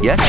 Yes?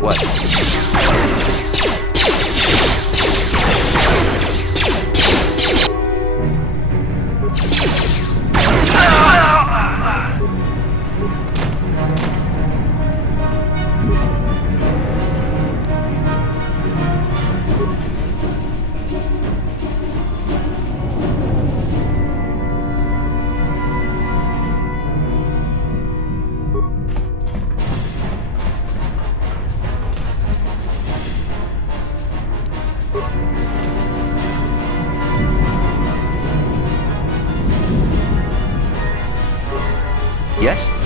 What? Yes?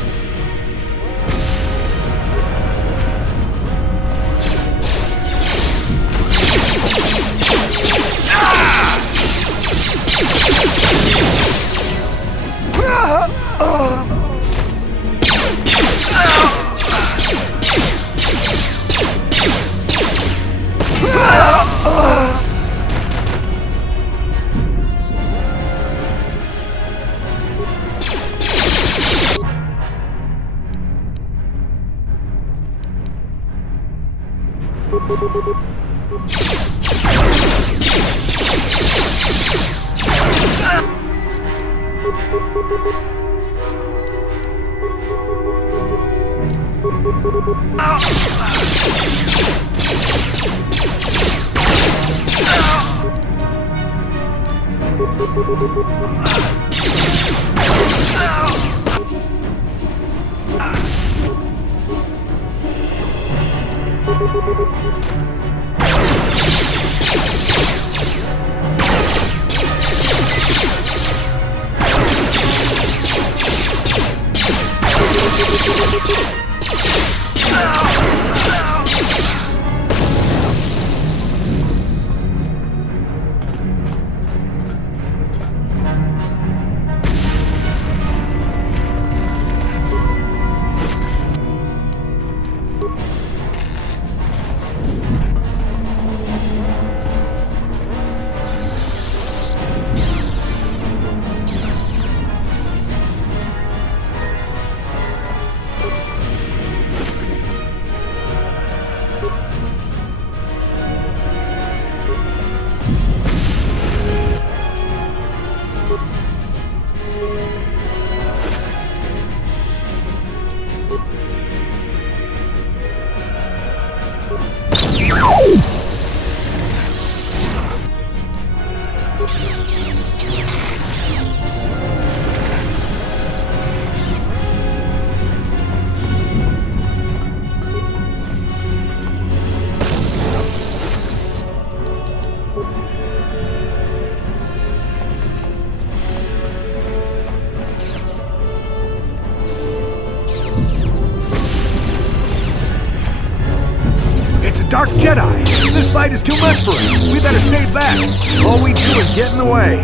Dark Jedi! This fight is too much for us. We better stay back. All we do is get in the way.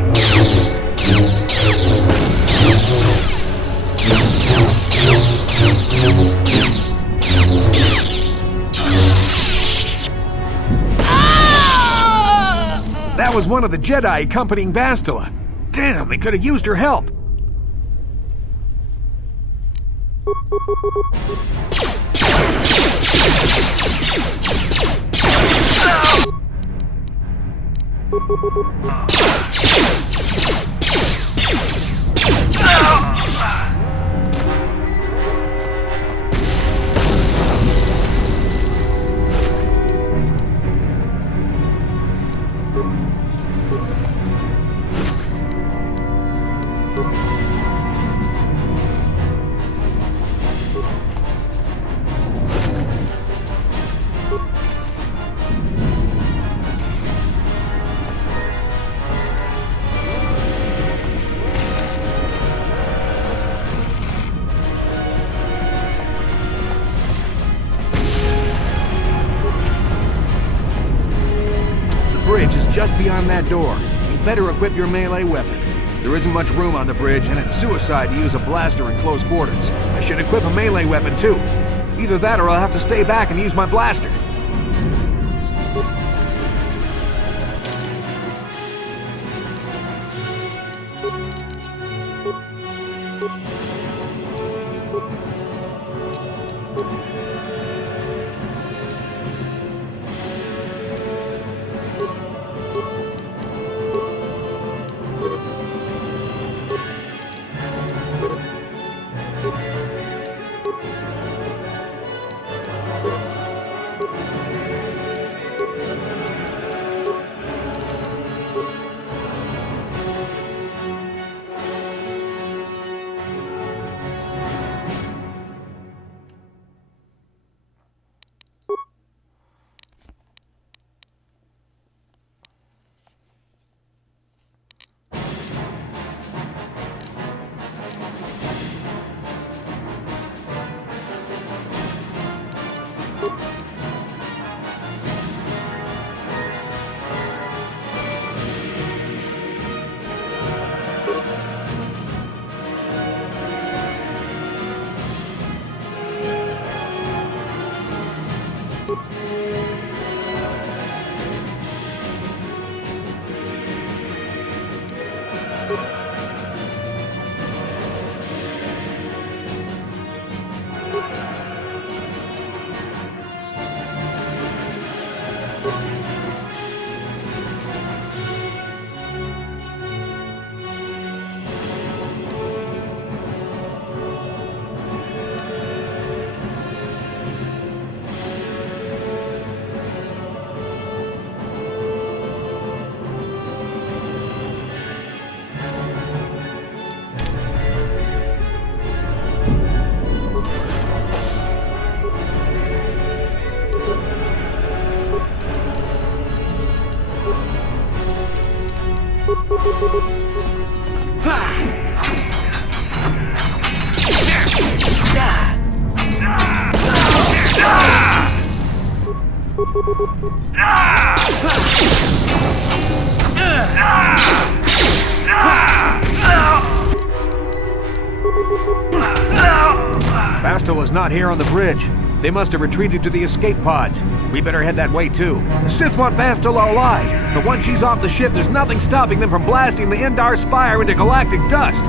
That was one of the Jedi accompanying Bastila. Damn, we could have used her help. just beyond that door. You better equip your melee weapon. There isn't much room on the bridge, and it's suicide to use a blaster in close quarters. I should equip a melee weapon too. Either that or I'll have to stay back and use my blaster. Bastel is not here on the bridge. They must have retreated to the escape pods. We better head that way too. The Sith want Bastel alive, but once she's off the ship, there's nothing stopping them from blasting the Endar Spire into galactic dust.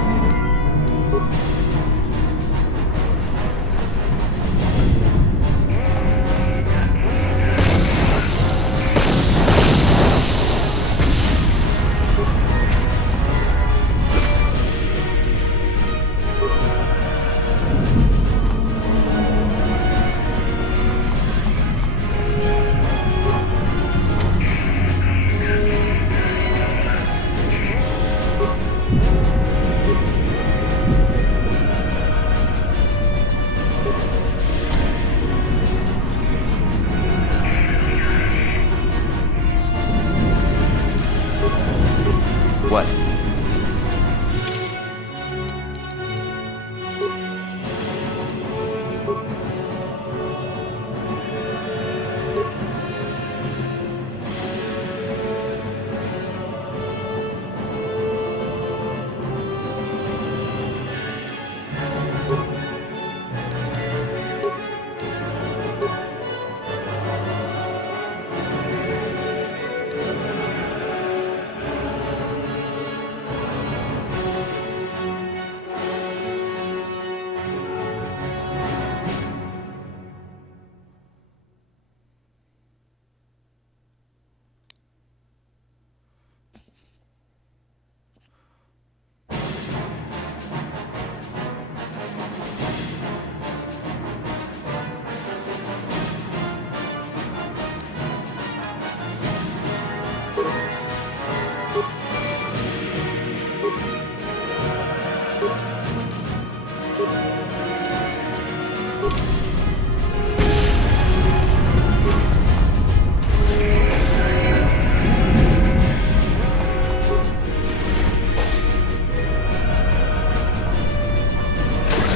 What?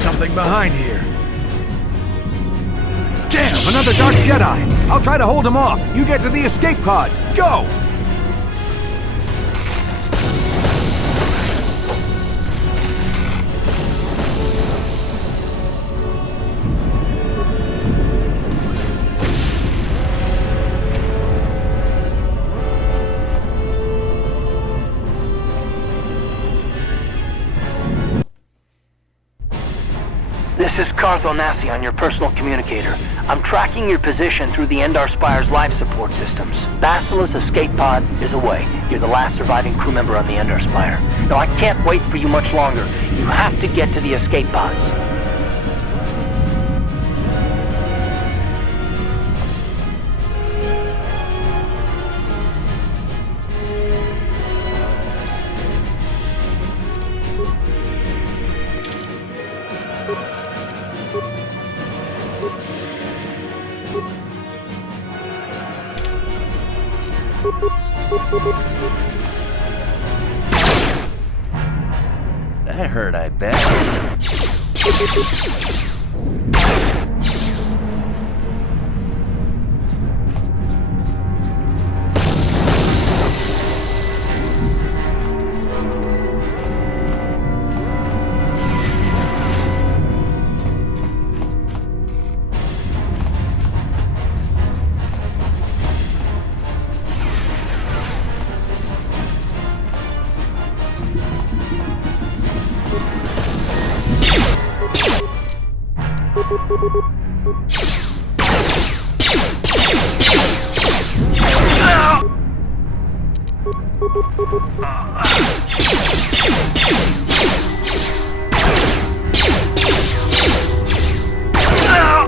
Something behind here. Damn, another Dark Jedi! I'll try to hold him off. You get to the escape pods. Go! This is Cartho Nassi on your personal communicator. I'm tracking your position through the Endar Spire's life support systems. Basilisk escape pod is away. You're the last surviving crew member on the Endar Spire. Now, I can't wait for you much longer. You have to get to the escape pods. That hurt, I bet.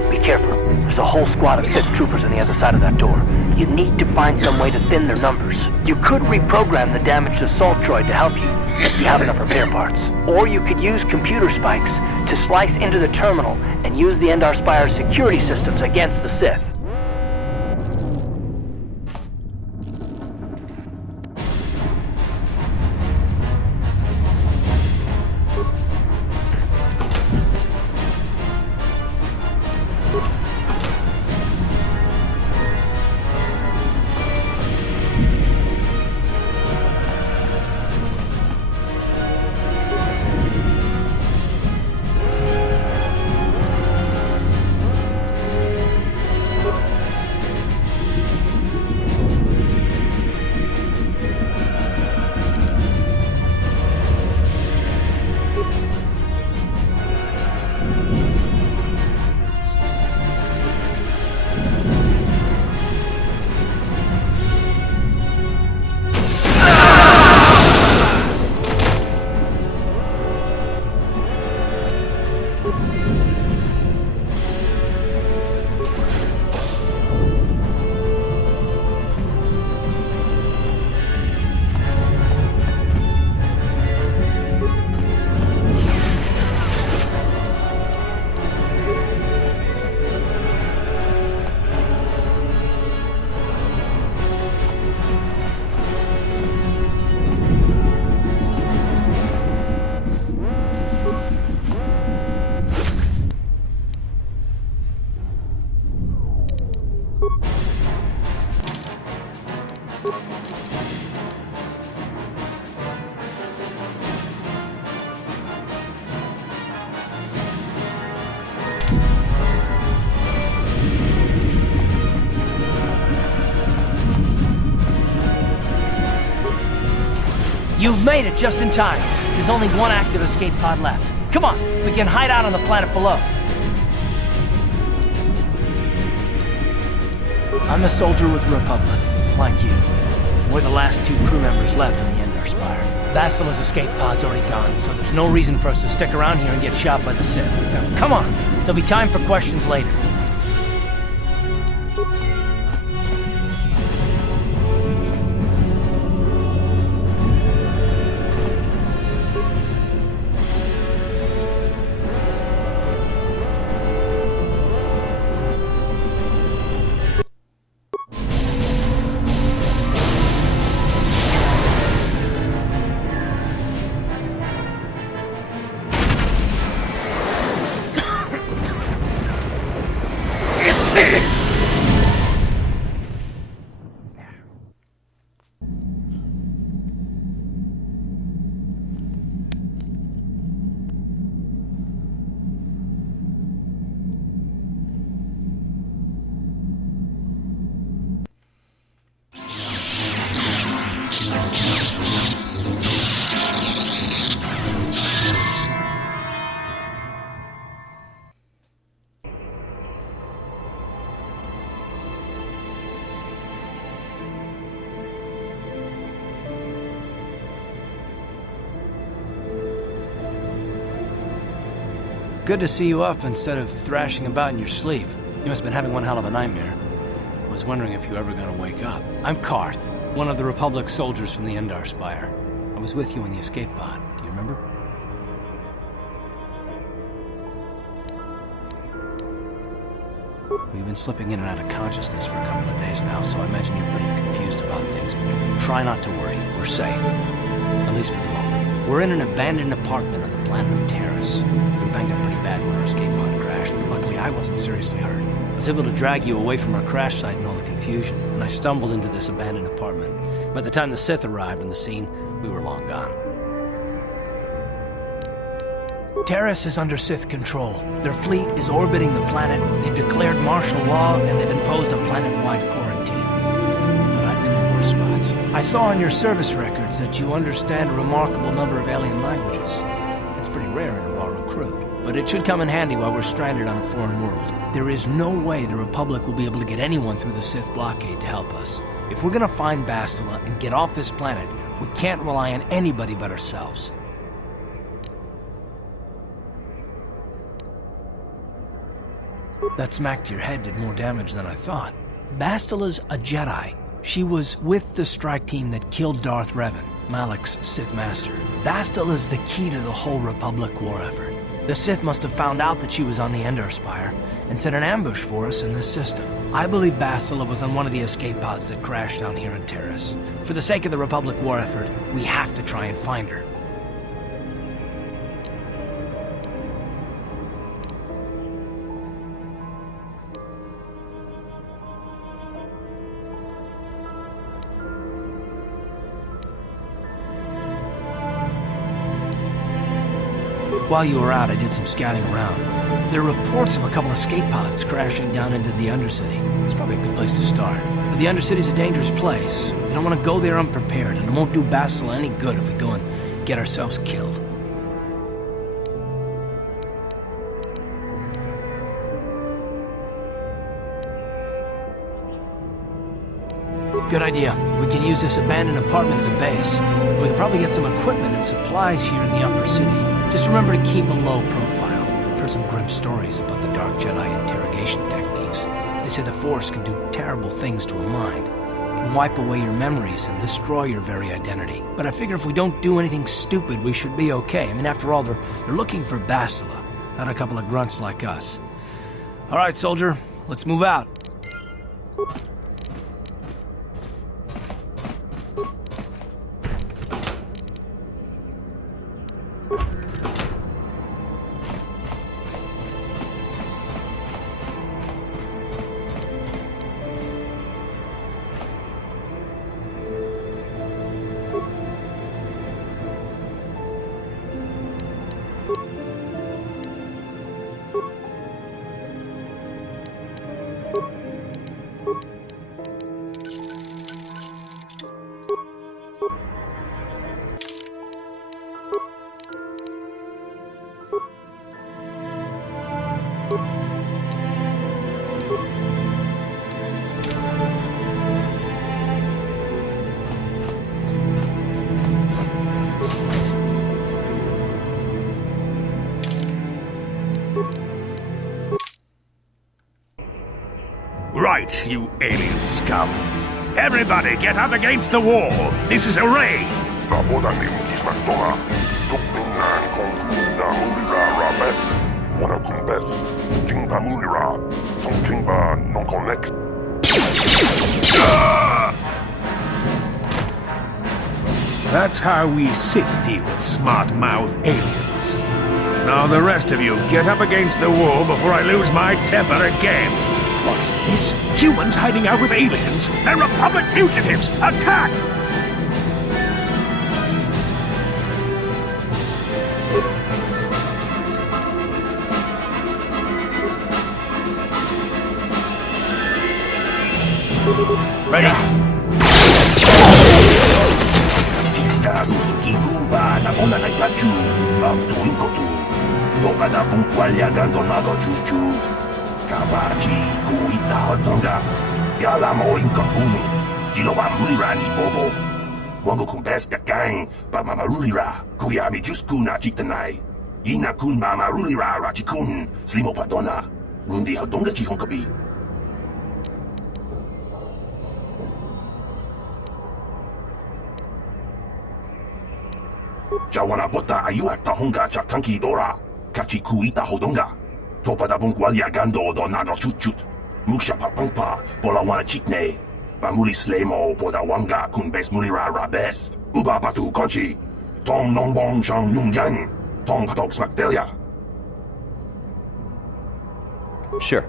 Be careful. There's a whole squad of Sith troopers on the other side of that door. You need to find some way to thin their numbers. You could reprogram the damaged assault droid to help you, if you have enough repair parts. Or you could use computer spikes to slice into the terminal and use the Endar Spire's security systems against the Sith. You've made it just in time. There's only one active escape pod left. Come on, we can hide out on the planet below. I'm a soldier with the Republic, like you. We're the last two crew members left on the Endar Spire. Basilisk's escape pod's already gone, so there's no reason for us to stick around here and get shot by the Sith. Now, come on, there'll be time for questions later. Good to see you up instead of thrashing about in your sleep. You must have been having one hell of a nightmare. I was wondering if you were ever gonna wake up. I'm Karth, one of the Republic soldiers from the Endar Spire. I was with you in the escape pod. Do you remember? We've been slipping in and out of consciousness for a couple of days now, so I imagine you're pretty confused about things. But try not to worry. We're safe. At least for the moment. We're in an abandoned apartment on the planet of Terrace. We banged up pretty bad when our escape pod crashed, but luckily I wasn't seriously hurt. I was able to drag you away from our crash site and all the confusion, and I stumbled into this abandoned apartment. By the time the Sith arrived on the scene, we were long gone. Terrace is under Sith control. Their fleet is orbiting the planet, they've declared martial law, and they've imposed a planet-wide quarantine. But I've been in worse spots. I saw on your service records that you understand a remarkable number of alien languages. It's pretty rare in a raw recruit, but it should come in handy while we're stranded on a foreign world. There is no way the Republic will be able to get anyone through the Sith blockade to help us. If we're gonna find Bastila and get off this planet, we can't rely on anybody but ourselves. That smack to your head did more damage than I thought. Bastila's a Jedi. She was with the strike team that killed Darth Revan, Malak's Sith master. Bastila's the key to the whole Republic war effort. The Sith must have found out that she was on the Endar Spire and set an ambush for us in this system. I believe Bastila was on one of the escape pods that crashed down here in Terrace. For the sake of the Republic war effort, we have to try and find her. While you were out, I did some scouting around. There are reports of a couple escape pods crashing down into the Undercity. It's probably a good place to start. But the Undercity's a dangerous place. We don't want to go there unprepared, and it won't do Bastila any good if we go and get ourselves killed. Good idea. We can use this abandoned apartment as a base. We can probably get some equipment and supplies here in the upper city. Just remember to keep a low profile. I've heard some grim stories about the Dark Jedi interrogation techniques. They say the Force can do terrible things to a mind. It can wipe away your memories and destroy your very identity. But I figure if we don't do anything stupid, we should be okay. I mean, after all, they're looking for Bastila, not a couple of grunts like us. All right, soldier, let's move out. Right, you alien scum. Everybody get up against the wall. This is a raid. Nabodanim kismatoma. Tukminan kongkuna mulira rabes. Wanakumbes. Jinga mulira. Tonkingba nonkonek. That's how we Sith deal with smart-mouthed aliens. Now the rest of you, get up against the wall before I lose my temper again. What's this? Humans hiding out with aliens? They're Republic fugitives! Attack! Ready? Tiska Musukigu ba na ona na Pachu, Tuinkotu, Toka da Punqualia Gandonado Chuchu, Kabachi, Kuita Hotonga, Yalamo Inkapunu, Jiloba Mulirani Bobo, Wango Kumbeska Gang, Bama Marulira, Kuyami Juskuna Chitanai, Ina kun ba marulira rachikun, slimo padona. Rundi hadonga chihonkabi. Jawana bota ayuat tahonga cha kanki dora. Kachi kuita hodonga. Topada bongwalia gando do nado chut. Muksha papangpa, pola wana chikne. Pamuli slemo poda wanga kun bes mulira rabes. Uba patu konchi. Tong nongbong shang yung yang. Tong patok smakdelia. Sure.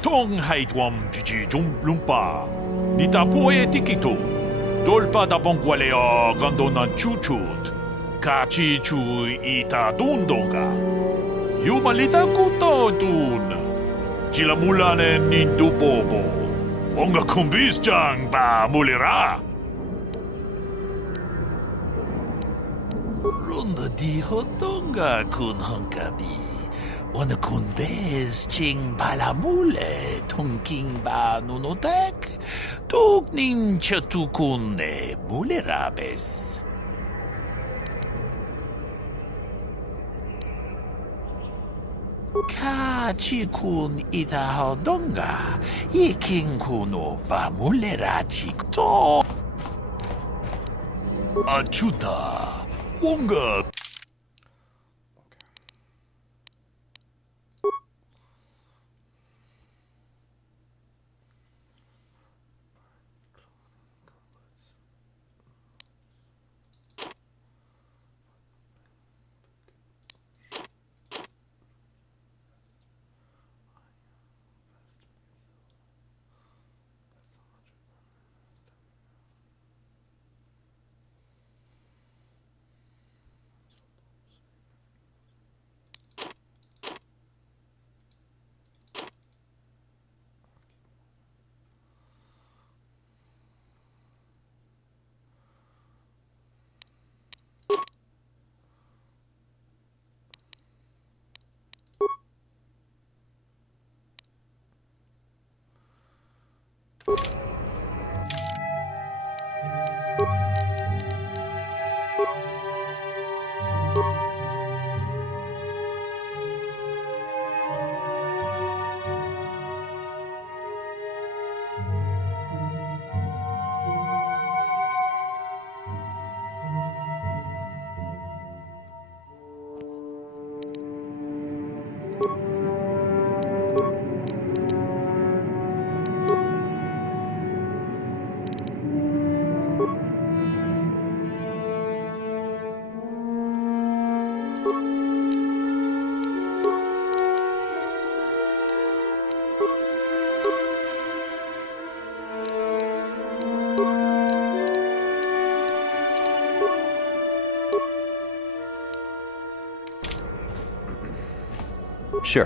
Tong haitwam jiji lumpa. Nita poe tikito. Dolpa da bongwaleo gandonan chuchut. Kachi chu ita dundonga. Yumalita kuto dun. Chila mulane nindu bobo. Onga kumbis jang ba mulira. Runda di hotonga kun honkabi. Wana kun bez ching balamule tongking ba nunotek. Tuk nin chatukun ne mulerabes. Ka chikun ita hodonga. Iking kuno ba mulera chikto. Achuta. Wonga. Sure.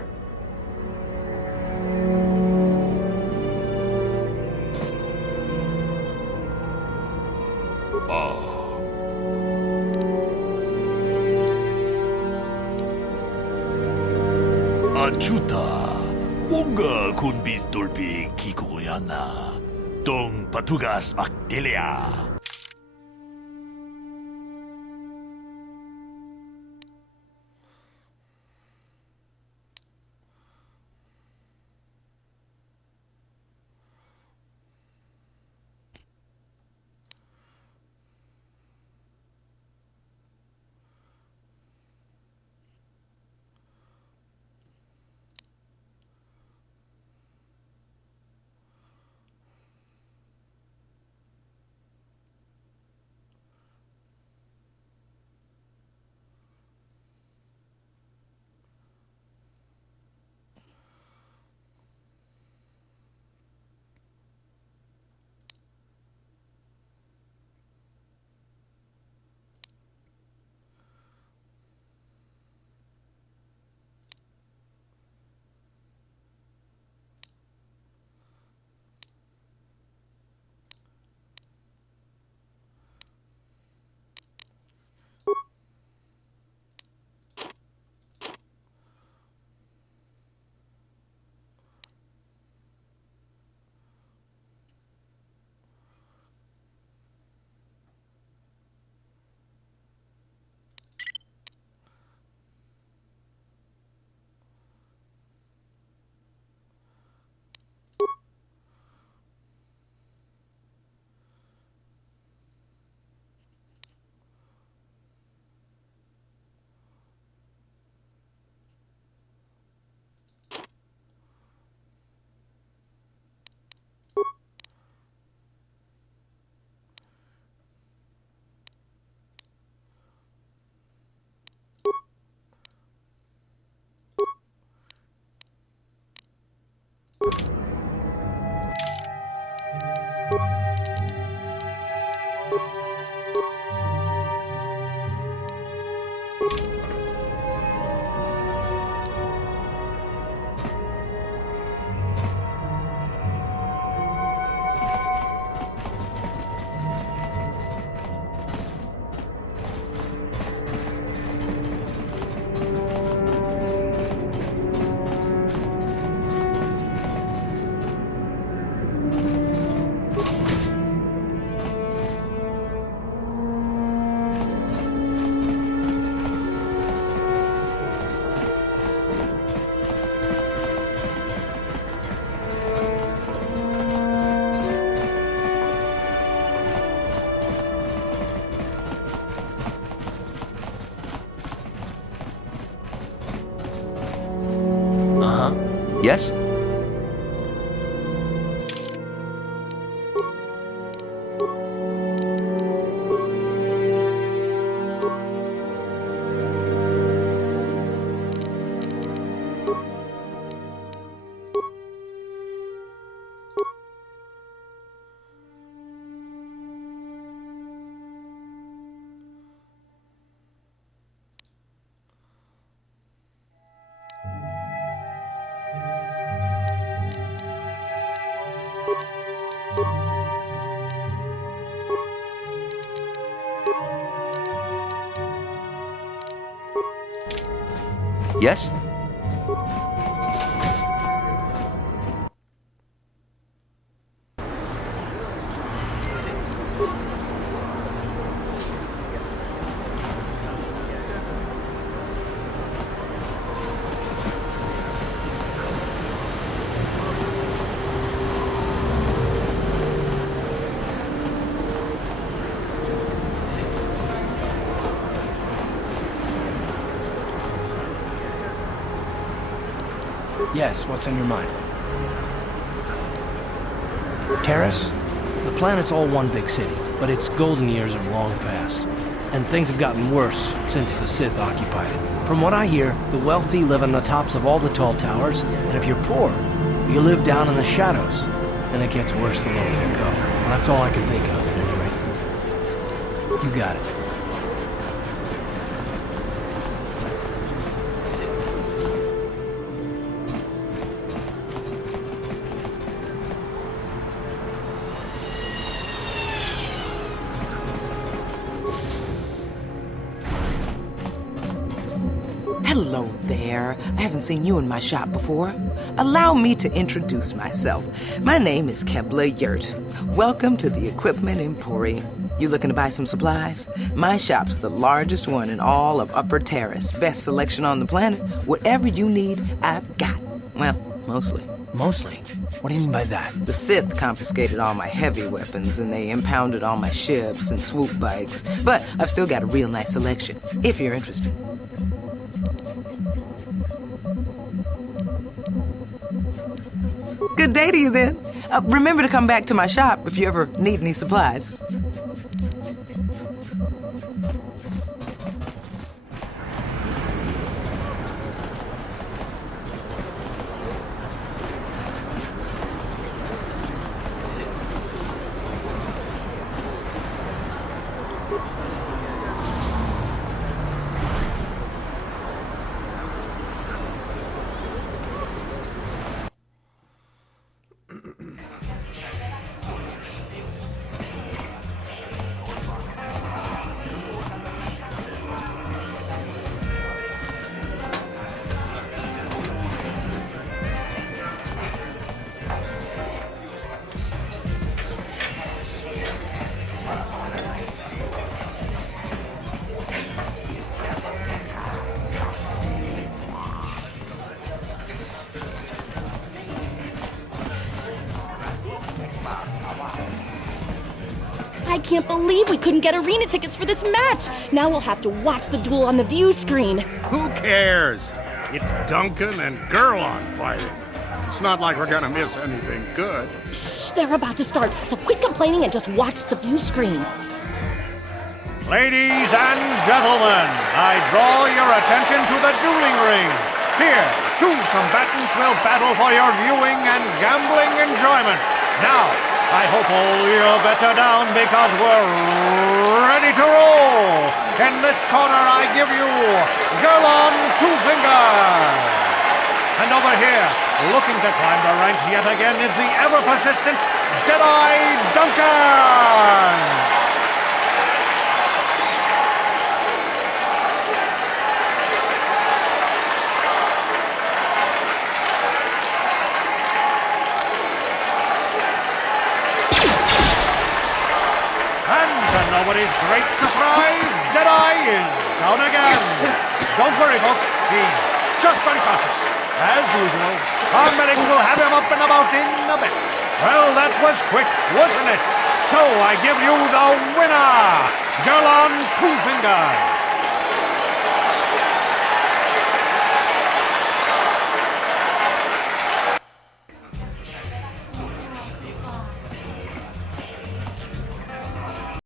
Achuta. Wonga kun bis dolpi kikoyana. Tong patugas aktelia. Yes? Yes? Yes, what's on your mind? Terrace? The planet's all one big city, but its golden years are long past. And things have gotten worse since the Sith occupied it. From what I hear, the wealthy live on the tops of all the tall towers, and if you're poor, you live down in the shadows. And it gets worse the lower you go. That's all I can think of, at any rate. You got it. Hello there. I haven't seen you in my shop before. Allow me to introduce myself. My name is Kebla Yurt. Welcome to the Equipment Emporium. You looking to buy some supplies? My shop's the largest one in all of Upper Terrace. Best selection on the planet. Whatever you need, I've got. Well, mostly. Mostly? What do you mean by that? The Sith confiscated all my heavy weapons and they impounded all my ships and swoop bikes. But I've still got a real nice selection, if you're interested. Good day to you then. Remember to come back to my shop if you ever need any supplies. I can't believe we couldn't get arena tickets for this match. Now we'll have to watch the duel on the view screen. Who cares? It's Duncan and Gurlon fighting. It's not like we're gonna miss anything good. Shh, they're about to start, so quit complaining and just watch the view screen. Ladies and gentlemen, I draw your attention to the dueling ring. Here, two combatants will battle for your viewing and gambling enjoyment. Now, I hope all your bets are down because we're ready to roll. In this corner, I give you Gurlon Two-Finger. And over here, looking to climb the ranks yet again, is the ever-persistent Deadeye Duncan. Nobody's great surprise, Deadeye is down again. Don't worry, folks, he's just unconscious. As usual, our medics will have him up and about in a bit. Well, that was quick, wasn't it? So I give you the winner, Gurlon Two-Fingers.